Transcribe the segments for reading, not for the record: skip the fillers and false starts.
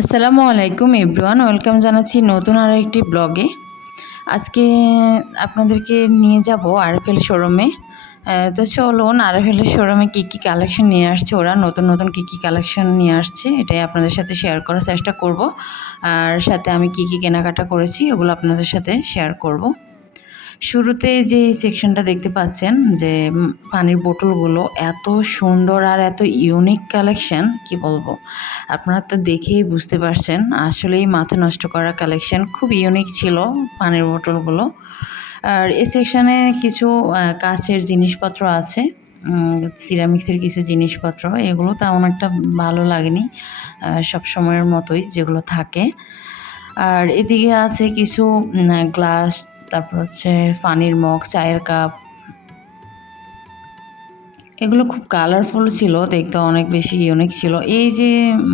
আসসালামু আলাইকুম everyone, welcome জানাচ্ছি নতুন আরও একটি ব্লগে। আজকে আপনাদেরকে নিয়ে যাব আরএফএল শোরুমে। তো চলুন আরএফএল শোরুমে কী কালেকশন নিয়ে আসছে, ওরা নতুন নতুন কী কালেকশন নিয়ে আসছে এটাই আপনাদের সাথে শেয়ার করার চেষ্টা করব। আর সাথে আমি কী কেনাকাটা করেছি ওগুলো আপনাদের সাথে শেয়ার করব। শুরুতে যে সেকশনটা দেখতে পাচ্ছেন যে পানির বোতলগুলো এত সুন্দর আর এত ইউনিক কালেকশন, কি বলবো, আপনারা তো দেখেই বুঝতে পারছেন। আসলেই মাথা নষ্ট করা কালেকশন, খুব ইউনিক ছিল পানির বোতলগুলো। আর এই সেকশানে কিছু কাচের জিনিসপত্র আছে, সিরামিক্সের কিছু জিনিসপত্র, এগুলো তেমন একটা ভালো লাগেনি সব সময়ের মতোই যেগুলো থাকে। আর এদিকে আছে কিছু গ্লাস, তারপর হচ্ছে পানির মগ, চায়ের কাপ। এগুলো খুব কালারফুল ছিল, দেখতে অনেক বেশি ইউনিক ছিল। এই যে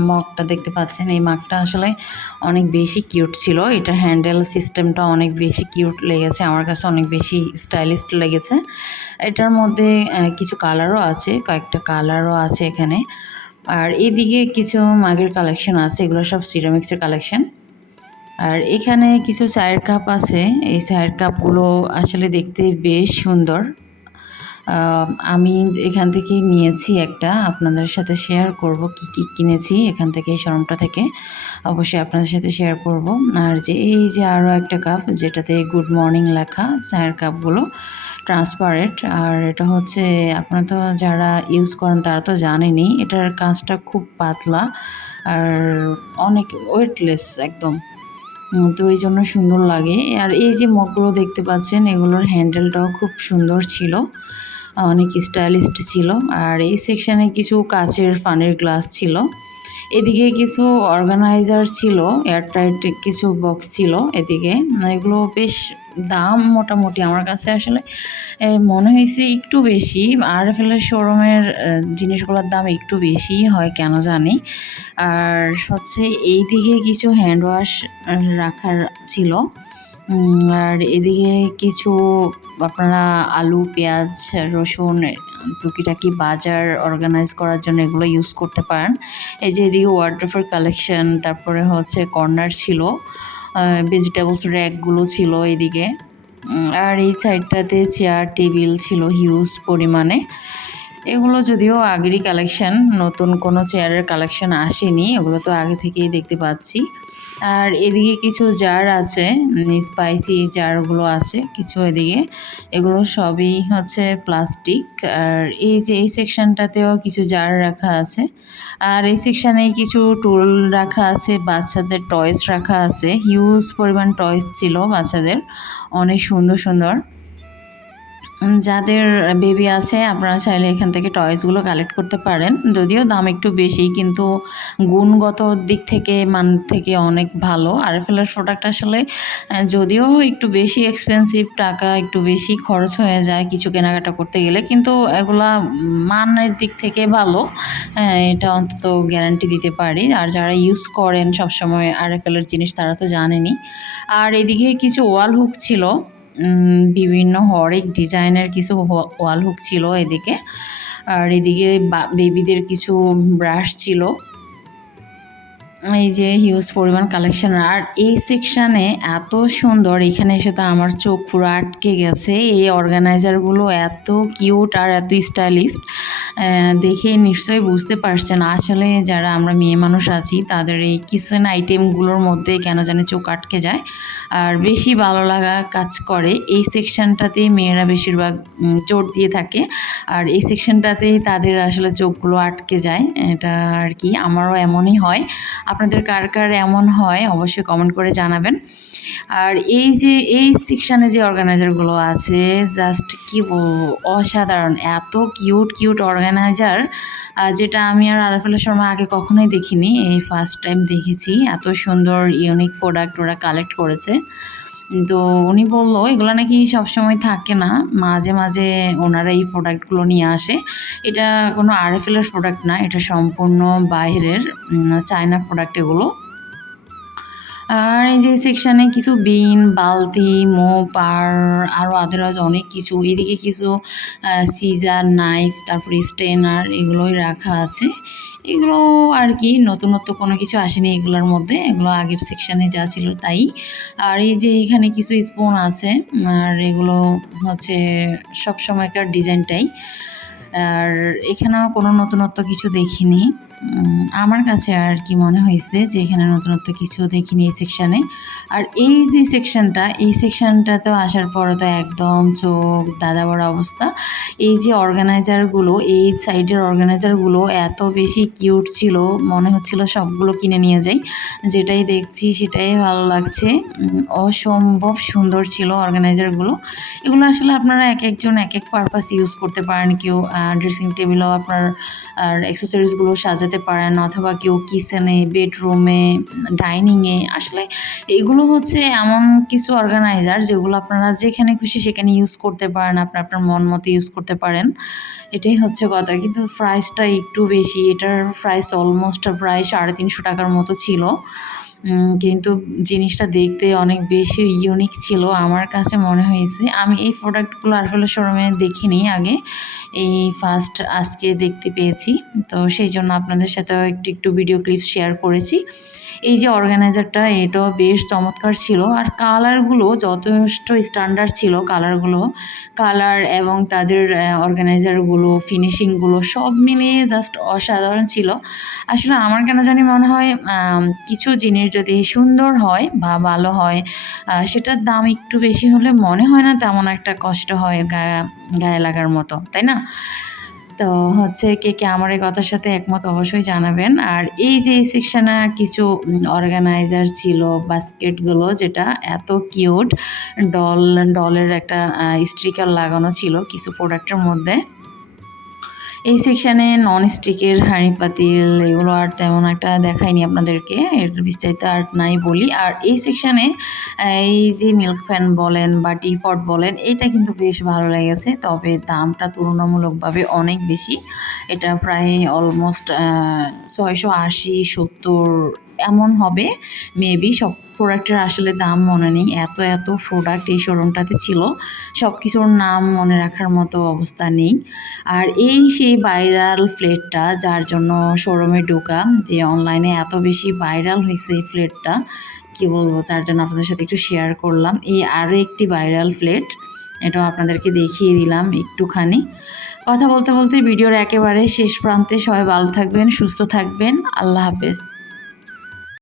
মগটা দেখতে পাচ্ছেন, এই মগটা আসলে অনেক বেশি কিউট ছিল। এটার হ্যান্ডেল সিস্টেমটা অনেক বেশি কিউট লেগেছে আমার কাছে, অনেক বেশি স্টাইলিশ লেগেছে। এটার মধ্যে কিছু কালারও আছে, কয়েকটা কালারও আছে এখানে। আর এইদিকে কিছু মাগের কালেকশন আছে, এগুলো সব সিরামিক্সের কালেকশন। আর এখানে কিছু চায়ের কাপ আছে, এই চায়ের কাপগুলো আসলে দেখতে বেশ সুন্দর। আমি এখান থেকে নিয়েছি একটা, আপনাদের সাথে শেয়ার করব কি কিনেছি এখান থেকে, এই শোরুমটা থেকে অবশ্যই আপনাদের সাথে শেয়ার করব। আর যে এই যে আরও একটা কাপ যেটাতে গুড মর্নিং লেখা, চায়ের কাপগুলো ট্রান্সপারেন্ট। আর এটা হচ্ছে, আপনারা তো যারা ইউজ করেন তারা তো জানেনই, এটার কাজটা খুব পাতলা আর অনেক ওয়েটলেস একদম, তো এই জন্য সুন্দর লাগে। আর এই যে মগগুলো দেখতে পাচ্ছেন, এগুলোর হ্যান্ডেলটাও খুব সুন্দর ছিল, অনেক স্টাইলিস্ট ছিল। আর এই সেকশানে কিছু কাচের পানির গ্লাস ছিল, এদিকে কিছু অর্গানাইজার ছিল, এয়ারটাইট কিছু বক্স ছিল এদিকে। এগুলো বেশ দাম মোটামুটি আমার কাছে আসলে মনে হয়েছে একটু বেশি। আরএফএলের শোরুমের জিনিসগুলোর দাম একটু বেশিই হয় কেন জানি। আর হচ্ছে এই দিকে কিছু হ্যান্ড ওয়াশ রাখার ছিল। আর এদিকে কিছু আপনারা আলু, পেঁয়াজ, রসুন, টুকিটাকি বাজার অর্গানাইজ করার জন্য এগুলো ইউজ করতে পারেন। এই যে এদিকে ওয়ার্ড্রোবের কালেকশন, তারপরে হচ্ছে কর্নার ছিল, ভেজিটেবলস র্যাকগুলো ছিল এদিকে। আর এই সাইডটাতে চেয়ার টেবিল ছিল হিউজ পরিমাণে। এগুলো যদিও আগেরই কালেকশন, নতুন কোনো চেয়ারের কালেকশন আসেনি, এগুলো তো আগে থেকেই দেখতে পাচ্ছি। আর এদিকে কিছু জার আছে, স্পাইসি জারগুলো আছে কিছু এদিকে, এগুলো সবই হচ্ছে প্লাস্টিক। আর এই যে এই সেকশনটাতেও কিছু জার রাখা আছে। আর এই সেকশানে কিছু টুল রাখা আছে, বাচ্চাদের টয়েস রাখা আছে, হিউজ পরিমাণ টয়েস ছিল বাচ্চাদের, অনেক সুন্দর সুন্দর। যাদের বেবি আছে আপনারা চাইলে এখান থেকে টয়েসগুলো কালেক্ট করতে পারেন, যদিও দাম একটু বেশি কিন্তু গুণগত দিক থেকে মান থেকে অনেক ভালো। আরএফএলের প্রোডাক্ট আসলে যদিও একটু বেশি এক্সপেন্সিভ, টাকা একটু বেশি খরচ হয়ে যায় কিছু কেনাকাটা করতে গেলে, কিন্তু এগুলা মানের দিক থেকে ভালো, এটা অন্তত গ্যারান্টি দিতে পারি। আর যারা ইউজ করেন সবসময় আরএফএলের জিনিস তারা তো জানেনই। আর এদিকে কিছু ওয়াল হুক ছিল, বিভিন্ন হরেক ডিজাইনের কিছু ওয়াল হুক ছিল এদিকে। আর এদিকে বেবিদের কিছু ব্রাশ ছিল, এই যে হিউজ পরিমাণ কালেকশন। আর এই সেকশানে এত সুন্দর, এখানে এসে তো আমার চোখ পুরো আটকে গেছে। এই অর্গানাইজারগুলো এত কিউট আর এত স্টাইলিশ, দেখে নিশ্চয়ই বুঝতে পারছেন আসলে যারা আমরা মেয়ে মানুষ আছি তাদের এই কিচেন আইটেমগুলোর মধ্যে কেন জানি চোখ আটকে যায় আর বেশি ভালো লাগা কাজ করে। এই সেকশনটাতেই মেয়েরা বেশিরভাগ জোর দিয়ে থাকে, আর এই সেকশনটাতেই তাদের আসলে চোখগুলো আটকে যায়। এটা আর কি, আমারও এমনই হয়। আপনাদের কার কার এমন হয় অবশ্যই কমেন্ট করে জানাবেন। আর এই যে এই সেকশানে যে অর্গানাইজারগুলো আছে, জাস্ট কি বলবো, অসাধারণ, এত কিউট কিউট অর্গানাইজার, যেটা আমি আর আরএফএলের সময় আগে কখনোই দেখিনি, এই ফার্স্ট টাইম দেখেছি। এত সুন্দর ইউনিক প্রোডাক্ট ওরা কালেক্ট করেছে। তো উনি বললো এগুলো নাকি সবসময় থাকে না, মাঝে মাঝে ওনারা এই প্রোডাক্টগুলো নিয়ে আসে। এটা কোনো আরএফএলের প্রোডাক্ট না, এটা সম্পূর্ণ বাইরের চায়না প্রোডাক্ট এগুলো। আর এই যে সেকশানে কিছু বিন, বালতি, মোপ আর আরও আদারওয়াইজ অনেক কিছু, এদিকে কিছু সিজার, নাইফ, তারপরে স্ট্রেনার, এগুলোই রাখা আছে। এগুলো আর কি নতুনত্ব কোনো কিছু আসেনি এগুলোর মধ্যে, এগুলো আগের সেকশানে যা ছিল তাই। আর এই যে এখানে কিছু স্পুন আছে, আর এগুলো হচ্ছে সব সময়কার ডিজাইনটাই। আর এখানেও কোনো নতুনত্ব কিছু দেখিনি। আমার কাছে আর কি মনে হয়েছে যে এখানে নতুনত্ব কিছু দেখিনি এই সেকশানে। আর এই যে সেকশানটা, এই সেকশানটাতেও আসার পরে তো একদম চোখ দাদা বড় অবস্থা। এই যে অর্গানাইজারগুলো, এই সাইডের অর্গানাইজারগুলো এত বেশি কিউট ছিল, মনে হচ্ছিল সবগুলো কিনে নিয়ে যাই। যেটাই দেখছি সেটাই ভালো লাগছে। অসম্ভব সুন্দর ছিল অর্গানাইজারগুলো। এগুলো আসলে আপনারা এক একজন এক এক পারপাস ইউজ করতে পারেন। কেউ ড্রেসিং টেবিলেও আপনার আর অ্যাক্সেসরিজগুলো সাজাতে পারেন, অথবা কেউ কিচেনে, বেডরুমে, ডাইনিংয়ে। আসলে এগুলো হচ্ছে এমন কিছু অর্গানাইজার যেগুলো আপনারা যেখানে খুশি সেখানে ইউজ করতে পারেন, আপনার মন মতো ইউজ করতে পারেন। এটাই হচ্ছে কথা। কিন্তু প্রাইসটা একটু বেশি, এটার প্রাইস অলমোস্ট প্রায় 350 টাকার মতো ছিল। কিন্তু জিনিসটা দেখতে অনেক বেশি ইউনিক ছিল আমার কাছে মনে হয়েছে। আমি এই প্রোডাক্টগুলো আসলে শোরুমে দেখিনি আগে, এই ফার্স্ট আজকে দেখতে পেয়েছি। তো সেই জন্য আপনাদের সাথেও একটু ভিডিও ক্লিপস শেয়ার করেছি। এই যে অর্গানাইজারটা, এটাও বেশ চমৎকার ছিল। আর কালারগুলো যথেষ্ট স্ট্যান্ডার্ড ছিল, কালার এবং তাদের অর্গানাইজারগুলো, ফিনিশিংগুলো সব মিলিয়ে জাস্ট অসাধারণ ছিল। আসলে আমার কেন জানি মনে হয় কিছু জিনিস যদি সুন্দর হয় বা ভালো হয়, সেটার দাম একটু বেশি হলে মনে হয় না তেমন একটা কষ্ট হয় গায়ে লাগার মতো, তাই না? তো হচ্ছে কে কে আমার এই কথার সাথে একমত অবশ্যই জানাবেন। আর এই যে এই সেকশানে কিছু অর্গানাইজার ছিল, বাস্কেটগুলো যেটা এত কিউট, ডলের একটা স্টিকার লাগানো ছিল কিছু প্রোডাক্টের মধ্যে। এই সেকশানে নন স্টিকের হাঁড়ি পাতিল এগুলো আর তেমন একটা দেখাইনি আপনাদেরকে, এর বিস্তারিত আর নাই বলি। আর এই সেকশানে এই যে মিল্ক ফ্যান বলেন বা টিপট বলেন, এটা কিন্তু বেশ ভালো লেগেছে, তবে দামটা তুলনামূলকভাবে অনেক বেশি। এটা প্রায় অলমোস্ট 680-70 এমন হবে মেবি। সব প্রোডাক্টের আসলে দাম মনে নেই, এত প্রোডাক্ট এই শোরুমটাতে ছিল, সব কিছুর নাম মনে রাখার মতো অবস্থা নেই। আর এই সেই ভাইরাল প্লেটটা যার জন্য শোরুমে ঢোকা, যে অনলাইনে এত বেশি ভাইরাল হয়েছে এই প্লেটটা, কী বলবো, যার জন্য আপনাদের সাথে একটু শেয়ার করলাম। এই আরও একটি ভাইরাল প্লেট, এটাও আপনাদেরকে দেখিয়ে দিলাম একটুখানি। কথা বলতে বলতে ভিডিওর একেবারে শেষ প্রান্তে। সবাই ভালো থাকবেন, সুস্থ থাকবেন, আল্লাহ হাফেজ।